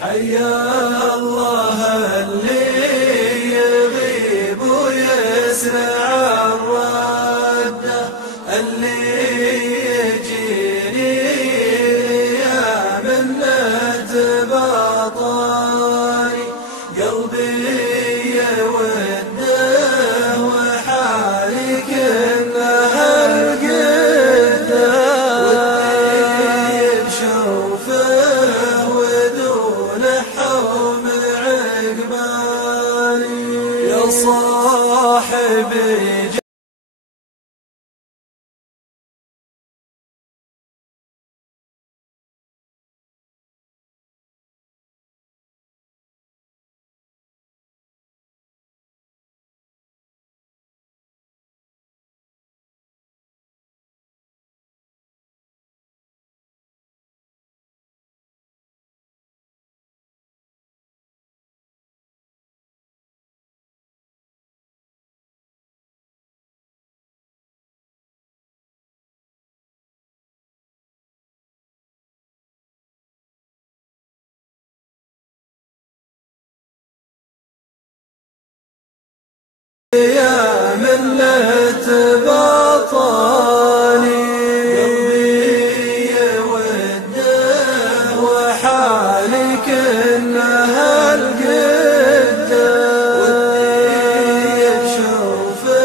حيا الله اللي يغيب ويسرع الردة، اللي يجيني يا منة بطاني قلبي يوده وحالي كأنها القدة، ودي بشوفه ودون حوم عقبالي يا صاحبي. يا منة بطاني قلبي يوده وحالي كأنها القدة، ودي بشوفه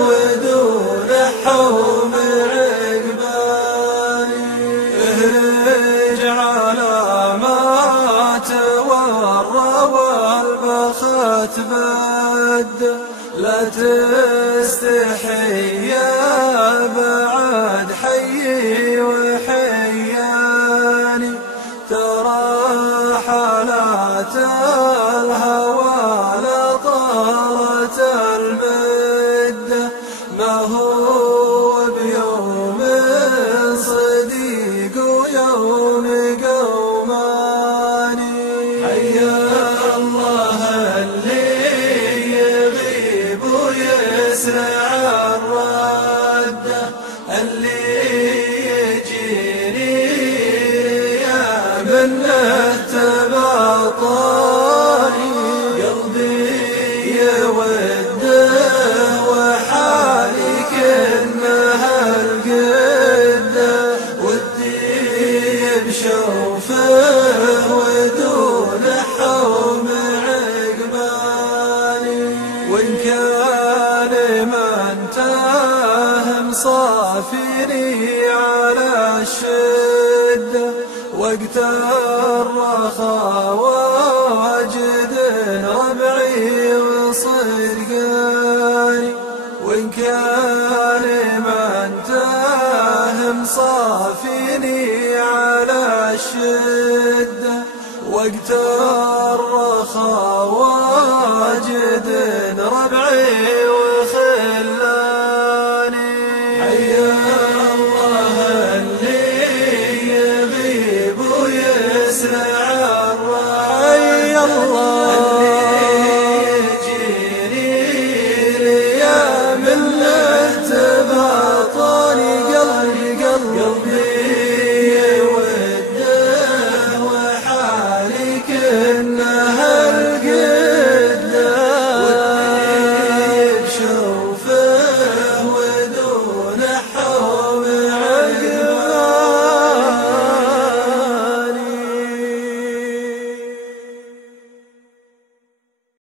ودون حوم عقبالي اهرج على ما تورى والبخت بد، لا تستحي يا بعد حيي وحياني، ترى حالات الهوى لطالت المدة، ما هو بيوم صديق ويوم قوماني. حيا الله اللي يسرع الردة، اللي يجيني يا منة بطاني قلبي يوده وحالي كأنها القدة، ودي بشوفه ودون حوم عقبالي، وإن كان من تاهم صافيني على الشدة، وقت الرخاء واجد ربعي وصدقاني، وإن كان من تاهم صافيني على الشدة، وقت الرخاء واجد ربعي وخلاني. حيا الله اللي يغيب ويسرع الردة، حيا الله